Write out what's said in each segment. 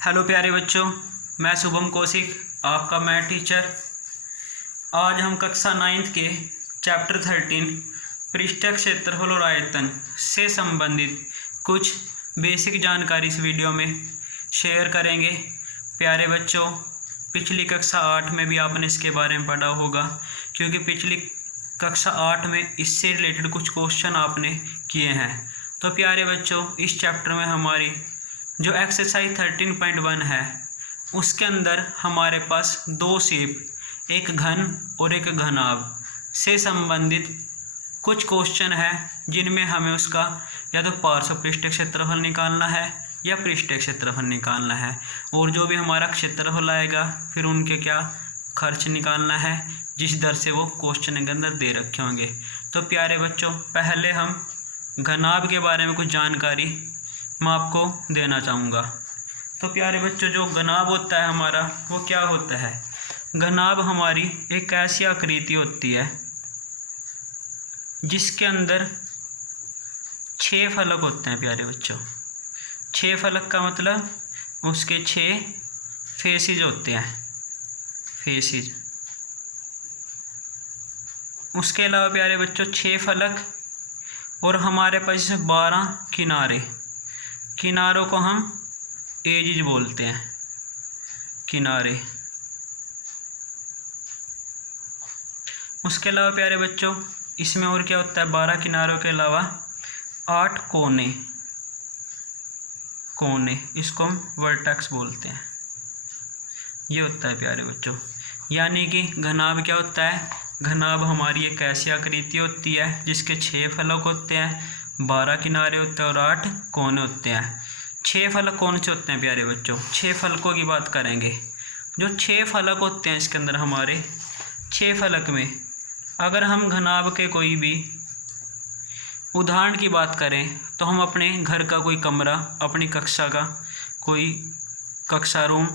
Hello प्यारे बच्चों, मैं शुभम कौशिक, आपका मैथ टीचर। आज हम कक्षा 9th के चैप्टर 13 पृष्ठीय क्षेत्रफल और आयतन से संबंधित कुछ बेसिक जानकारी इस वीडियो में शेयर करेंगे। प्यारे बच्चों, पिछली कक्षा 8 में भी आपने इसके बारे में पढ़ा होगा, क्योंकि पिछली कक्षा 8 में इससे रिलेटेड कुछ क्वेश्चन आपने किए हैं। तो प्यारे बच्चों, इस चैप्टर में हमारी जो एक्सरसाइज 13.1 है उसके अंदर हमारे पास दो शेप, एक घन और एक घनाभ से संबंधित कुछ क्वेश्चन है, जिनमें हमें उसका या तो पार्श्व पृष्ठीय क्षेत्रफल निकालना है या पृष्ठीय क्षेत्रफल निकालना है, और जो भी हमारा क्षेत्रफल आएगा फिर उनके क्या खर्च निकालना है, जिस दर से वो क्वेश्चन के अंदर दे रखे होंगे। तो प्यारे बच्चों, पहले हम घनाभ के बारे में कुछ जानकारी मैं आपको देना चाहूँगा। तो प्यारे बच्चों, जो घनाभ होता है हमारा वो क्या होता है? घनाभ हमारी एक ऐसी आकृति होती है जिसके अंदर 6 फलक होते हैं। प्यारे बच्चों, 6 फलक का मतलब उसके 6 फेसिज होते हैं, फेसिज। उसके अलावा प्यारे बच्चों 6 फलक और हमारे पास 12 किनारे, किनारों को हम एजिज बोलते हैं, किनारे। उसके अलावा प्यारे बच्चों इसमें और क्या होता है? 12 किनारों के अलावा 8 कोने, कोने, इसको हम वर्टेक्स बोलते हैं। ये होता है प्यारे बच्चों। यानी कि घनाभ क्या होता है? घनाभ हमारी एक ऐसी आकृति होती है जिसके 6 फलक होते हैं, 12 किनारे होते हैं और 8 कोने होते हैं। 6 फलक कौन से होते हैं प्यारे बच्चों? 6 फलकों की बात करेंगे। जो 6 फलक होते हैं इसके अंदर, हमारे 6 फलक में अगर हम घनाभ के कोई भी उदाहरण की बात करें तो हम अपने घर का कोई कमरा, अपनी कक्षा का कोई कक्षा रूम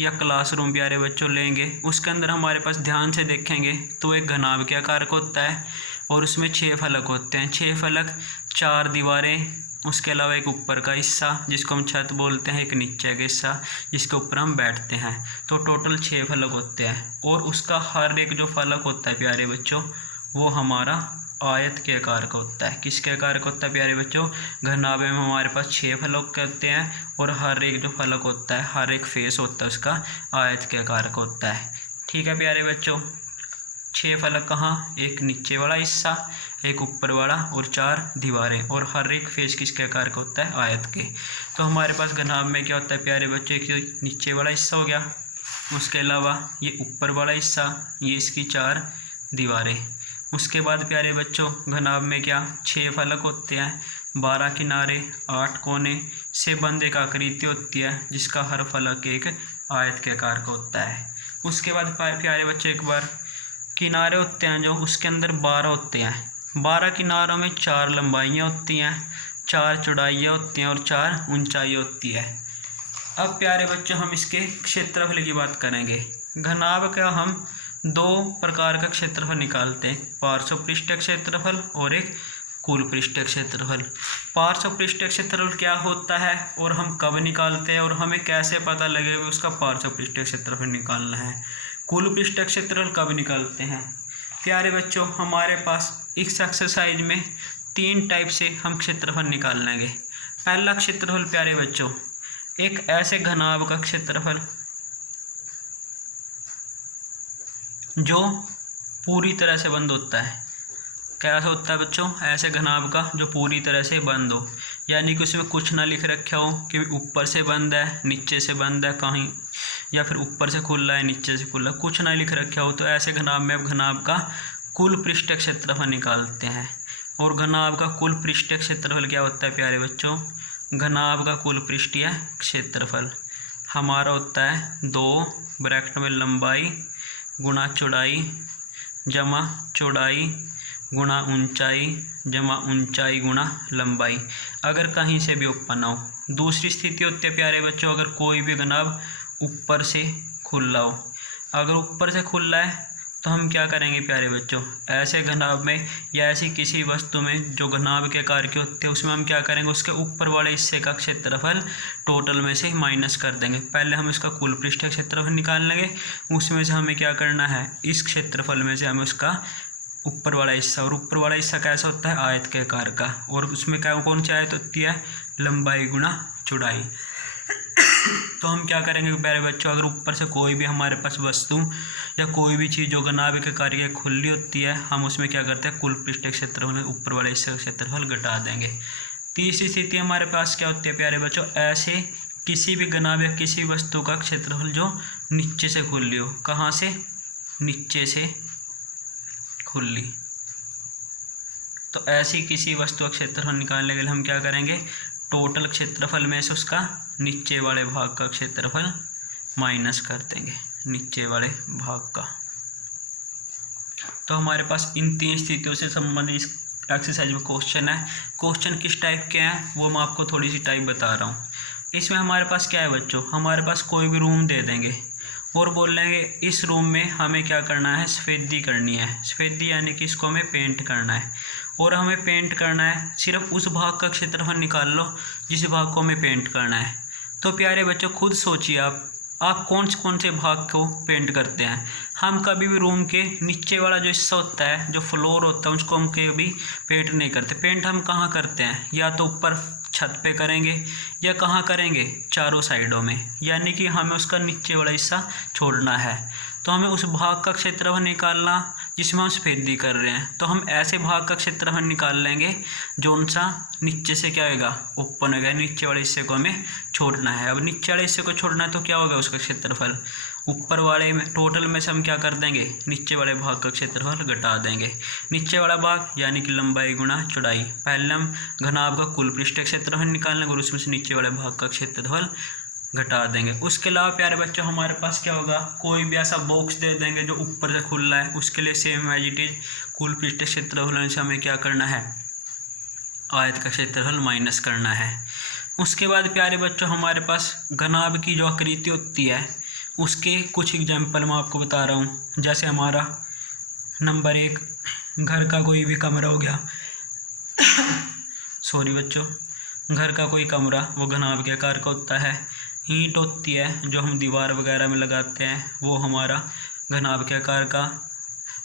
या क्लासरूम प्यारे बच्चों लेंगे, उसके अंदर हमारे पास ध्यान से देखेंगे तो एक घनाभ के आकार का होता है और उसमें 6 फलक होते हैं। 6 फलक, 4 दीवारें, उसके अलावा एक ऊपर का हिस्सा जिसको हम छत बोलते हैं, एक नीचे का हिस्सा जिसके ऊपर हम बैठते हैं। तो टोटल 6 फलक होते हैं और उसका हर एक जो फलक होता है प्यारे बच्चों वो हमारा आयत के आकार का होता है। किसके आकार का होता है प्यारे बच्चों? घनाभ में हमारे पास 6 फलक होते हैं और हर एक जो फलक होता है, हर एक फेस होता है उसका आयत के आकार का होता है। ठीक है प्यारे बच्चों, 6 फलक कहाँ? एक नीचे वाला हिस्सा, एक ऊपर वाला और 4 दीवारें, और हर एक फेस किसके आकार का होता है? आयत के। तो हमारे पास घनाभ में क्या होता है प्यारे बच्चों? एक नीचे वाला हिस्सा हो गया, उसके अलावा ये ऊपर वाला हिस्सा, ये इसकी 4 दीवारें। उसके बाद प्यारे बच्चों घनाभ में क्या 6 फलक होते हैं, 12 किनारे, 8 कोने से बंद एक आकृति होती है जिसका हर फलक एक आयत के आकार का होता है। उसके बाद प्यारे बच्चों एक बार किनारे होते हैं जो, उसके अंदर 12 होते हैं। 12 किनारों में 4 लंबाइयाँ होती हैं, 4 चौड़ाइयाँ होती हैं और 4 ऊंचाई होती है। अब प्यारे बच्चों हम इसके क्षेत्रफल की बात करेंगे। घनाभ का हम 2 प्रकार का क्षेत्रफल निकालते हैं, पार्श्व पृष्ठीय क्षेत्रफल और एक कुल पृष्ठीय क्षेत्रफल। पार्श्व पृष्ठीय क्षेत्रफल क्या होता है और हम कब निकालते हैं और हमें कैसे पता लगेगा उसका पार्श्व पृष्ठीय क्षेत्रफल निकालना है? कुल पृष्ठीय क्षेत्रफल कब निकालते हैं? प्यारे बच्चों, हमारे पास इस एक्सरसाइज में 3 टाइप से हम क्षेत्रफल निकाल लेंगे। पहला क्षेत्रफल प्यारे बच्चों, एक ऐसे घनाभ का क्षेत्रफल जो पूरी तरह से बंद होता है। कैसा होता है बच्चों? ऐसे घनाभ का जो पूरी तरह से बंद हो, यानी कि उसमें कुछ ना लिख रखा हो कि ऊपर से बंद है, नीचे से बंद है कहीं, या फिर ऊपर से खुला है, नीचे से खुला, कुछ ना लिख रखा हो। तो ऐसे घनाभ में अब घनाभ का कुल पृष्ठीय क्षेत्रफल निकालते हैं। और घनाभ का कुल पृष्ठीय क्षेत्रफल क्या होता है प्यारे बच्चों? घनाभ का कुल पृष्ठीय क्षेत्रफल हमारा होता है 2 ब्रैकेट में लंबाई गुणा चौड़ाई जमा चौड़ाई गुणा ऊंचाई जमा ऊंचाई गुणा लंबाई, अगर कहीं से भी ओपन ना हो। दूसरी स्थिति होती है प्यारे बच्चों, अगर कोई भी घनाभ ऊपर से खुला हो। अगर ऊपर से खुला है तो हम क्या करेंगे प्यारे बच्चों, ऐसे घनाभ में या ऐसी किसी वस्तु में जो घनाभ के आकार की होती है उसमें हम क्या करेंगे, उसके ऊपर वाले हिस्से का क्षेत्रफल टोटल में से माइनस कर देंगे। पहले हम इसका कुल पृष्ठ क्षेत्रफल निकाल लेंगे, उसमें से हमें क्या करना है, इस क्षेत्रफल में से हमें उसका ऊपर वाला हिस्सा, और ऊपर वाला हिस्सा कैसा होता है, आयत के आकार का, और उसमें क्या कौन सी आयत होती है, लंबाई गुणा चौड़ाई। तो हम क्या करेंगे प्यारे बच्चों, अगर ऊपर से कोई भी हमारे पास वस्तु या कोई भी चीज़ जो घनाभ के आकार की खुली होती है, हम उसमें क्या करते हैं, कुल पृष्ठ क्षेत्रफल ऊपर वाले हिस्से का क्षेत्रफल घटा देंगे। तीसरी स्थिति हमारे पास क्या होती है प्यारे बच्चों, ऐसे किसी भी घनाभ या किसी वस्तु का क्षेत्रफल जो नीचे से खुली हो। कहाँ से, नीचे से खुली। तो ऐसी किसी वस्तु का क्षेत्रफल निकालने के लिए हम क्या करेंगे, टोटल क्षेत्रफल में से उसका नीचे वाले भाग का क्षेत्रफल माइनस कर देंगे, नीचे वाले भाग का। तो हमारे पास इन 3 स्थितियों से संबंधित इस एक्सरसाइज में क्वेश्चन है। क्वेश्चन किस टाइप के हैं वो मैं आपको थोड़ी सी टाइप बता रहा हूँ। इसमें हमारे पास क्या है बच्चों, हमारे पास कोई भी रूम दे देंगे और बोल लेंगे इस रूम में हमें क्या करना है, सफ़ेदी करनी है। सफ़ेदी यानी कि इसको हमें पेंट करना है, और हमें पेंट करना है, सिर्फ उस भाग का क्षेत्रफल निकाल लो जिस भाग को हमें पेंट करना है। तो प्यारे बच्चों खुद सोचिए आप कौन से भाग को पेंट करते हैं। हम कभी भी रूम के नीचे वाला जो हिस्सा होता है, जो फ्लोर होता है, उसको हम कभी पेंट नहीं करते। पेंट हम कहाँ करते हैं, या तो ऊपर छत पे करेंगे या कहाँ करेंगे, चारों साइडों में, यानी कि हमें उसका नीचे वाला हिस्सा छोड़ना है। तो हमें उस भाग का क्षेत्रफल निकालना जिसमें हम सफ़ेदी कर रहे हैं। तो हम ऐसे भाग का क्षेत्रफल निकाल लेंगे जो सा नीचे से क्या होगा, ओपन होगा, नीचे वाले हिस्से को हमें छोड़ना है। अब नीचे वाले हिस्से को छोड़ना है तो क्या होगा, उसका क्षेत्रफल ऊपर वाले में टोटल में से हम क्या कर देंगे, नीचे वाले भाग का क्षेत्रफल घटा देंगे। नीचे वाला भाग यानी कि लंबाई गुणा चौड़ाई। पहले हम घनाभ का कुल पृष्ठ क्षेत्रफल निकाल लेंगे और उसमें से नीचे वाले भाग का क्षेत्रफल घटा देंगे। उसके अलावा प्यारे बच्चों हमारे पास क्या होगा, कोई भी ऐसा बॉक्स दे देंगे जो ऊपर से खुला है, उसके लिए सेम एज इट इज कुल पृष्ठ क्षेत्रफल से हमें क्या करना है, आयत का क्षेत्रफल माइनस करना है। उसके बाद प्यारे बच्चों हमारे पास घनाभ की जो आकृति होती है उसके कुछ एग्जाम्पल मैं आपको बता रहा हूँ। जैसे हमारा नंबर 1, घर का कोई भी कमरा हो गया सॉरी बच्चों, घर का कोई कमरा वो घनाभ के आकार का होता है। ईंट होती है जो हम दीवार वगैरह में लगाते हैं, वो हमारा घनाभ के आकार का।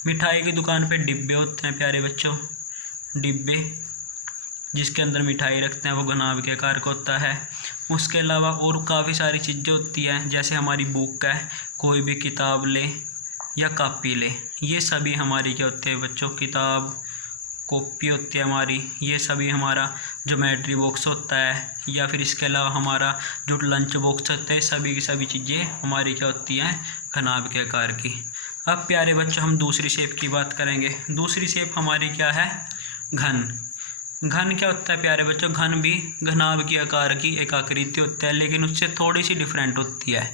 मिठाई की दुकान पे डिब्बे होते हैं प्यारे बच्चों, डिब्बे जिसके अंदर मिठाई रखते हैं वो घनाभ के आकार का होता है। उसके अलावा और काफ़ी सारी चीज़ें होती हैं, जैसे हमारी बुक है, कोई भी किताब ले या कॉपी ले, ये सभी हमारी क्या होती है बच्चों, किताब कॉपी होती है हमारी, ये सभी हमारा ज्योमेट्री बॉक्स होता है, या फिर इसके अलावा हमारा जो लंच बॉक्स होता है, सभी की सभी चीज़ें हमारी क्या होती हैं, घनाभ के आकार की। अब प्यारे बच्चों हम दूसरी शेप की बात करेंगे। दूसरी शेप हमारी क्या है, घन। घन क्या होता है प्यारे बच्चों, घन भी घनाभ की आकार की एक आकृति होता है, लेकिन उससे थोड़ी सी डिफरेंट होती है।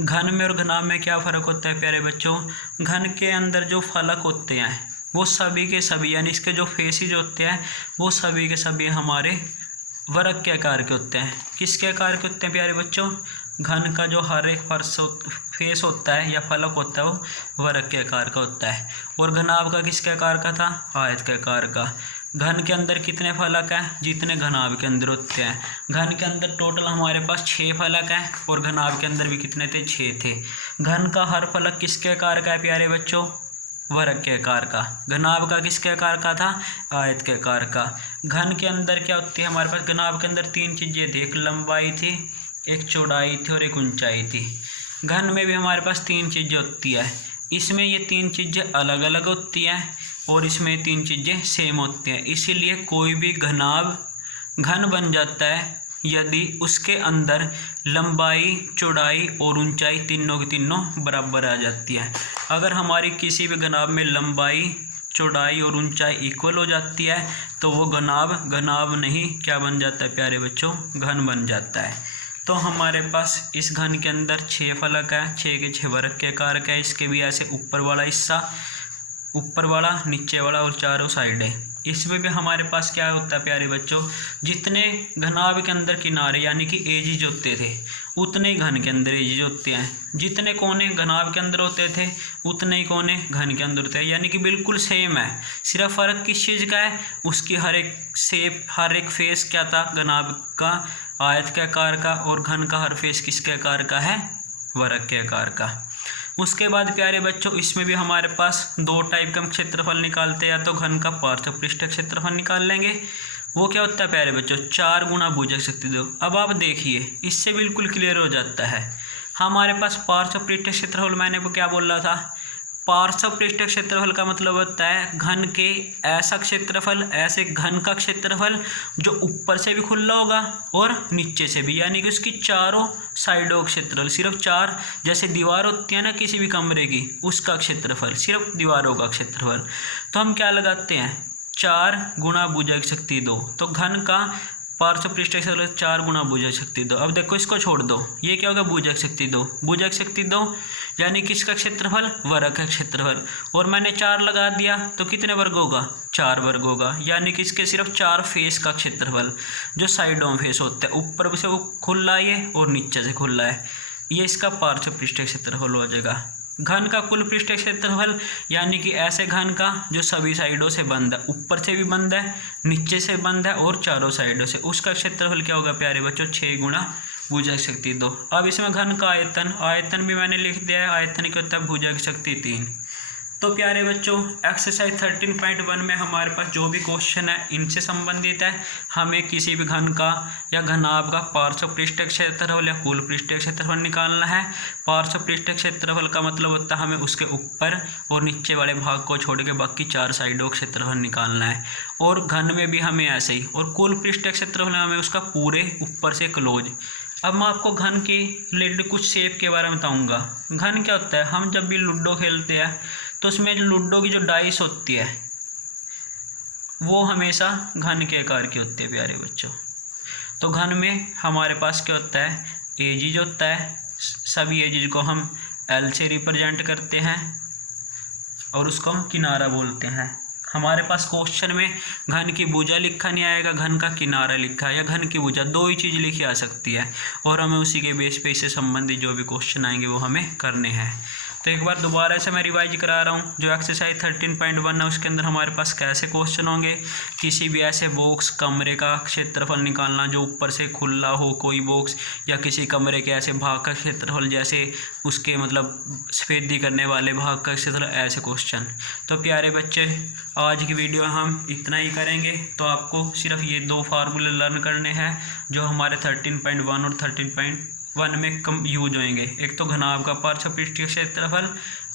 घन में और घनाभ में क्या फ़र्क होता है प्यारे बच्चों, घन के अंदर जो फलक होते हैं वो सभी के सभी, यानी इसके जो फेसेज होते हैं वो सभी के सभी हमारे वर्ग के आकार के होते हैं। किसके आकार के होते हैं प्यारे बच्चों, घन का जो हर एक फेस होता है या फलक होता है वो वर्ग के आकार का होता है, और घनाभ का किसके आकार का था, आयत के आकार का। घन के अंदर कितने फलक हैं, जितने घनाभ के अंदर होते हैं। घन के अंदर टोटल हमारे पास 6 फलक हैं, और घनाभ के अंदर भी कितने थे, 6 थे। घन का हर फलक किसके आकार का है प्यारे बच्चों, वर्ग के आकार का। घनाभ का किसके आकार का था, आयत के आकार का। घन के अंदर क्या होती है हमारे पास, घनाभ के अंदर 3 चीज़ें थी, एक लंबाई थी, एक चौड़ाई थी और एक ऊंचाई थी। घन में भी हमारे पास 3 चीज़ें होती है, इसमें ये 3 चीज़ें अलग अलग होती हैं और इसमें 3 चीज़ें सेम होती हैं। इसीलिए कोई भी घनाभ घन बन जाता है यदि उसके अंदर लंबाई, चौड़ाई और ऊंचाई तीनों की तीनों बराबर आ जाती है। अगर हमारी किसी भी घनाभ में लंबाई, चौड़ाई और ऊंचाई इक्वल हो जाती है तो वो घनाभ नहीं क्या बन जाता है प्यारे बच्चों, घन बन जाता है। तो हमारे पास इस घन के अंदर 6 फलक है, 6 के 6 वर्ग के आकार का है। इसके भी ऐसे ऊपर वाला हिस्सा, ऊपर वाला, नीचे वाला और चारों साइड है। इसमें भी हमारे पास क्या होता है प्यारे बच्चों, जितने घनाभ के अंदर किनारे यानी कि एजिज होते थे उतने ही घन के अंदर एजिज होते हैं। जितने कोने घनाभ के अंदर होते थे उतने ही कोने घन के अंदर होते हैं, यानी कि बिल्कुल सेम है। सिर्फ फ़र्क किस चीज़ का है, उसकी हर एक शेप, हर एक फेस क्या था, घनाभ का आयत के आकार का, और घन का हर फेस किसके आकार का है, वर्ग के आकार का। उसके बाद प्यारे बच्चों इसमें भी हमारे पास दो टाइप का हम क्षेत्रफल निकालते हैं, या तो घन का पार्श्व क्षेत्रफल निकाल लेंगे, वो क्या होता है प्यारे बच्चों 4 गुना भुजक शक्ति 2। अब आप देखिए इससे बिल्कुल क्लियर हो जाता है। हमारे पास पार्श्व क्षेत्रफल, मैंने वो क्या बोल रहा था, पार्श्व क्षेत्रफल का मतलब होता है घन के ऐसा क्षेत्रफल, ऐसे घन का क्षेत्रफल जो ऊपर से भी खुला होगा और नीचे से भी, यानी कि उसकी चारों साइडों का क्षेत्रफल, सिर्फ 4 जैसे दीवार होती है ना किसी भी कमरे की, उसका क्षेत्रफल, सिर्फ दीवारों का क्षेत्रफल। तो हम क्या लगाते हैं 4 गुना भुजक शक्ति 2। तो घन का पार्श्व क्षेत्रफल 4 गुना भुजक शक्ति 2। अब देखो इसको छोड़ दो, ये क्या होगा भुजक शक्ति 2, भुजक शक्ति 2 यानी किसका क्षेत्रफल, वर्ग का क्षेत्रफल। और मैंने 4 लगा दिया तो कितने वर्ग होगा, 4 वर्ग होगा, यानी कि इसके सिर्फ 4 फेस का क्षेत्रफल, जो साइडों में फेस होता है, ऊपर से वो खुला है ये और नीचे से खुला है, ये इसका पार्श्व क्षेत्रफल हो जाएगा। घन का कुल पृष्ठ क्षेत्रफल यानी कि ऐसे घन का जो सभी साइडों से बंद है, ऊपर से भी बंद है, नीचे से बंद है और चारों साइडों से, उसका क्षेत्रफल क्या होगा प्यारे बच्चों 6 गुना भुजक शक्ति 2। अब इसमें घन का आयतन, आयतन भी मैंने लिख दिया है, आयतन क्या होता है भुजक शक्ति 3। तो प्यारे बच्चों एक्सरसाइज 13.1 में हमारे पास जो भी क्वेश्चन है इनसे संबंधित है। हमें किसी भी घन का या घनाभ का पार्श्व पृष्ठ क्षेत्रफल या कुल पृष्ठ क्षेत्रफल निकालना है। पार्श्व पृष्ठ क्षेत्रफल का मतलब होता है हमें उसके ऊपर और नीचे वाले भाग को छोड़ के बाकी 4 साइडों का क्षेत्रफल निकालना है। और घन में भी हमें ऐसे ही, और कुल पृष्ठ क्षेत्रफल में हमें उसका पूरे ऊपर से क्लोज। अब मैं आपको घन के रिलेटेड कुछ शेप के बारे में बताऊंगा। घन क्या होता है, हम जब भी लूडो खेलते हैं तो उसमें जो लूडो की जो डाइस होती है वो हमेशा घन के आकार की होती है प्यारे बच्चों। तो घन में हमारे पास क्या होता है, एजिज होता है, सभी एजिज को हम एल से रिप्रेजेंट करते हैं और उसको हम किनारा बोलते हैं। हमारे पास क्वेश्चन में घन की भुजा लिखा नहीं आएगा, घन का किनारा लिखा है या घन की भुजा, 2 ही चीज़ लिखी आ सकती है और हमें उसी के बेस पे इससे संबंधित जो भी क्वेश्चन आएंगे वो हमें करने हैं। तो एक बार दोबारा से मैं रिवाइज करा रहा हूँ, जो एक्सरसाइज 13.1 है उसके अंदर हमारे पास कैसे क्वेश्चन होंगे, किसी भी ऐसे बॉक्स कमरे का क्षेत्रफल निकालना जो ऊपर से खुला हो कोई बॉक्स, या किसी कमरे के ऐसे भाग का क्षेत्रफल जैसे उसके मतलब सफेदी करने वाले भाग का क्षेत्रफल, ऐसे क्वेश्चन। तो प्यारे बच्चे आज की वीडियो हम इतना ही करेंगे। तो आपको सिर्फ ये 2 फार्मूले लर्न करने हैं जो हमारे 13.1 और 13.1 में कम यूज होंगे। एक तो घनाभ का पार्श्व पृष्ठीय क्षेत्रफल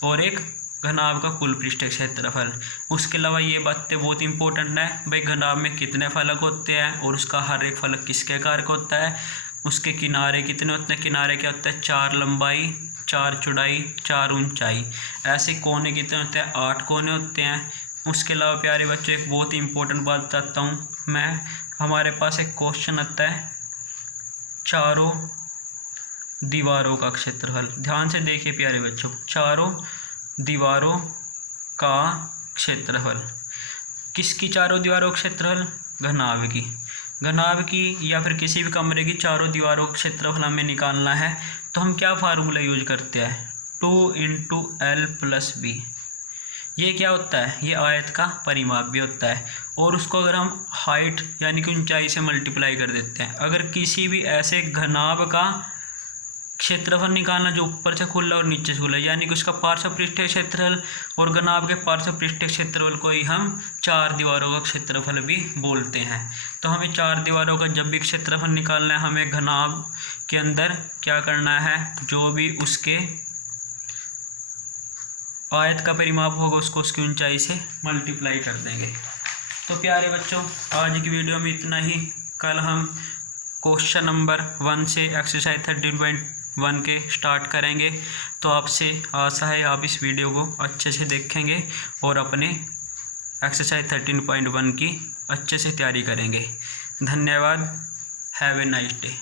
और एक घनाभ का कुल पृष्ठीय क्षेत्रफल। उसके अलावा ये बातें बहुत इंपॉर्टेंट है भाई, घनाभ में कितने फलक होते हैं और उसका हर एक फलक किसके आकार का होता है, उसके किनारे कितने होते हैं, किनारे क्या होता है 4 लंबाई 4 चौड़ाई 4 ऊंचाई, ऐसे कोने कितने होते हैं 8 कोने होते हैं। उसके अलावा प्यारे बच्चों एक बहुत ही इंपॉर्टेंट बात बताता हूँ मैं, हमारे पास एक क्वेश्चन आता है चारों दीवारों का क्षेत्रफल। ध्यान से देखिए प्यारे बच्चों, चारों दीवारों का क्षेत्रफल, किसकी चारों दीवारों का क्षेत्रफल, घनाभ की, घनाभ की या फिर किसी भी कमरे की चारों दीवारों का क्षेत्रफल हमें निकालना है। तो हम क्या फार्मूला यूज करते हैं 2 × L + B। ये क्या होता है, ये आयत का परिमाप भी होता है और उसको अगर हम हाइट यानी कि ऊंचाई से मल्टीप्लाई कर देते हैं। अगर किसी भी ऐसे घनाभ का क्षेत्रफल निकालना जो ऊपर से खुला और नीचे से खुला, यानी कि उसका पार्श्व पृष्ठीय क्षेत्रफल और घनाभ के पार्श्व पृष्ठीय क्षेत्रफल को ही हम 4 दीवारों का क्षेत्रफल भी बोलते हैं। तो हमें 4 दीवारों का जब भी क्षेत्रफल निकालना है, हमें घनाभ के अंदर क्या करना है, जो भी उसके आयत का परिमाप होगा उसको उसकी ऊंचाई से मल्टीप्लाई कर देंगे। तो प्यारे बच्चों आज की वीडियो में इतना ही। कल हम क्वेश्चन नंबर 1 से एक्सरसाइज 13.1 के स्टार्ट करेंगे। तो आपसे आशा है आप इस वीडियो को अच्छे से देखेंगे और अपने एक्सरसाइज 13.1 की अच्छे से तैयारी करेंगे। धन्यवाद। Have a nice day.